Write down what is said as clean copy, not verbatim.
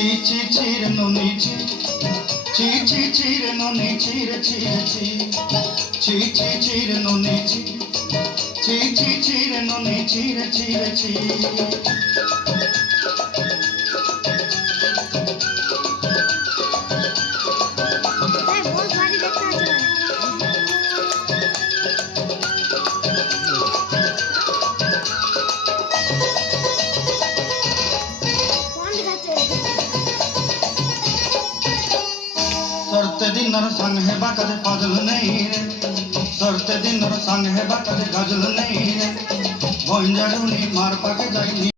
ছি ছি ছির নুনি ছি ছি ছি ছির নুনি ছির ছির ছি ছি ছি ছির নুনি ছি ছি ছি ছির নুনি ছির ছির ছি सरते दिन संग है बाकते फजल नहीं रे सरते दिन संग है बाकते गजल नहीं रे भंजारुनी मार पाके जाई